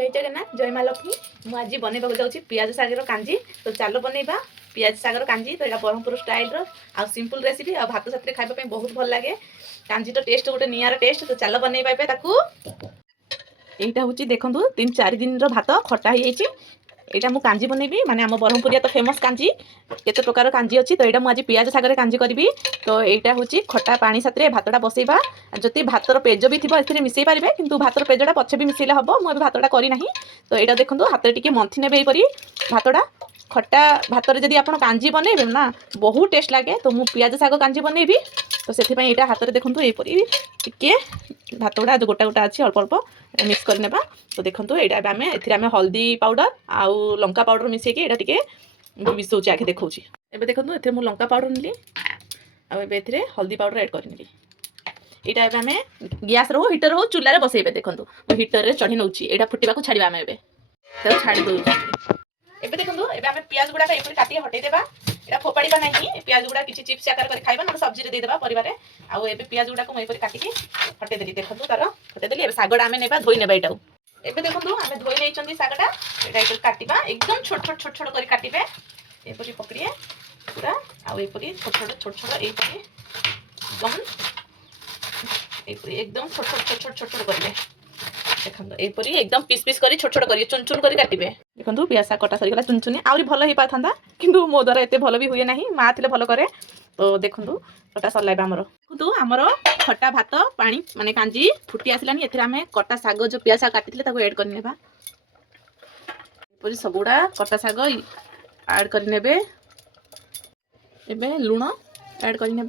जय जगन्नाथ जय माँ लक्ष्मी मुझे बनवा जाऊँगी पियाज सागर कांजी। तो चलो बनइबा पियाज सागर कांजी। तो यहाँ ब्रह्मपुर स्टाइल आ सिंपल रेसिपी आ भात साथ खाइबा बहुत भल लगे। कांजी तो टेस्ट गोटे नियार टेस्ट। तो चलो बनइबा एबे ताकू। एटा हूँ देखो 3-4 दिन भात खटा हो यहाँ मुझे कांजी बनइबी माने आम ब्रह्मपुरिया तो फेमस कांजी केते प्रकार कांजी अच्छी। तो यहाँ मुझे पियाज सागर कांजी करी। तो यहाँ हूँ खटा पानी साथ भातटा बसैबा जदि भातर पेज भी थी मिसई पारे कि भातर पेजटा पछे भी मिसैले हम मुझे भातटा करना। तो यहाँ देखो हाथ टे मंथी ने भातटा खटा भात जदि आप कांजी बनइबे ना बहुत टेस्ट लगे। तो मुझे पियाज साग कांजी बनइबी। तो से यहाँ हाथ में देखो यहपरी टिके भात गुड़ा जो गोटा गोटा अच्छी अल्प अल्प मिक्स करने। तो देखो यहाँ आम हल्दी पाउडर आउ लंका पाउडर मिसेकी यहाँ टे मिसौची आगे देखा। एबे देखो ये मुझे लंका पाउडर नी आए हल्दी पाउडर एड करनी। यहाँ आम गैस रो हिटर हो चूल्हे बसैबे। देखो हिटर चढ़ी नौ यहाँ फुटा छाड़ा आम ए छाड़ी दौ। एबे देखो आम पियाज गुड़ा काटी हटेदेबा। यहाँ फोपाड़ा ना पियाज गुड़ा किसी चिप्स आकार कर खाइबा ना सब्जी रे देदेबा परिवार। आउ ए पियाज गुड़ा को मुझे काटिकी हटेदेली। देखो तार हटेदेली सागटा आम नेबा धोई नेबा। यहाँ एबे देखो आम धोई नहीं सागटा यहाँ काटिबा एकदम छोट छोट छोट छोट कर काटिबे। एपरी पकड़िए पूरा आउपरी छोट छोट छोट छोट यपरी एकदम छोट छोट छोट छोट छोट छोट करेंगे। देखो यपरी एकदम पीस पीस कर छोट छोट कर चुन चुन कर काटिबे। देखो पियाज कटा सरीगला चुन चुनी आहरी भल हो पाता किंतु मो द्वारा एत भल भी हुए ना माँ थे भल करे। तो देखो कटा सरला आमर देखो आमर खटा भात पानी माने कांजी फुटी आसलानी। एम कटा साग जो पियाज साग काटी एड करने सबुड़ा कटा साग ऐड करने। एबे लुण ऐड करने।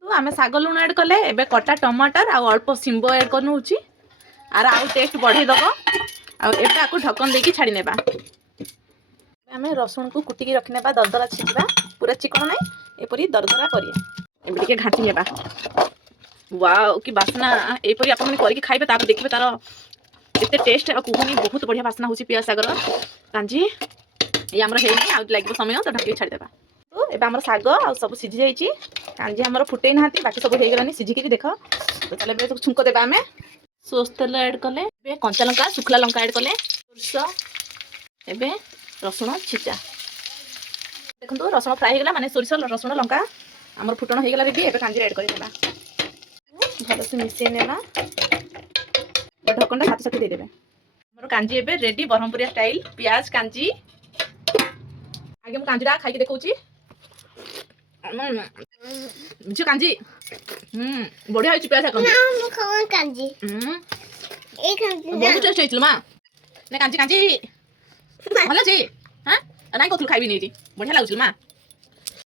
तो आम साग लुण ऐड कले एबे कटा टमाटर आ अल्प सिंब ऐड करनू आर आउ टेस्ट बढ़े दब। आबे आपको ढक्कन देकी छाड़ी नेबा। आम रसुण को कुटिकी रखने दरदरा छिचिबा पूरा चिकन ना एपरी दरदरा करिए घाटी नेबा। वाओ कि बास्ना एपरी आप खाइबे तापर देखिए तार एते टेस्ट कहूनी बहुत बढ़िया बास्ना होची पियाज सागर कांजी। ये आमर है लगे समय तो ढाक छाड़देबा। तो ये आम साग आ सब सीझी जाइए कांजी आमर फुटे ना बाकी सब हो गलानी सीझिकी देख। तो चलो सब छुंक देवा आम सोस तेल ऐड कले कंचा लंका सुखला लंका ऐड कले सोरस एबे रसुण छिचा। देखो रसुण फ्राए होगा माने सोरस रसुण लंका आमर फुटण हो गला रेडी। एबे कांजी ऐड करदेबा भल से मिसई नेबा ढक्कनटा हाथ साथी देदेबे। आमर कांजी एबे रेडी ब्रह्मपुरिया स्टाइल पियाज कांजी। आगे मु कांजीटा खाई देखौची जो कांजी बढ़िया होची पियाज कांजी ना मु खावन कांजी ए कांजी बहुत टेस्ट होइछल मा ने कांजी कांजी भलो छी हां नाइ कोथुल खाइबी नी बढ़िया लागुछल मा।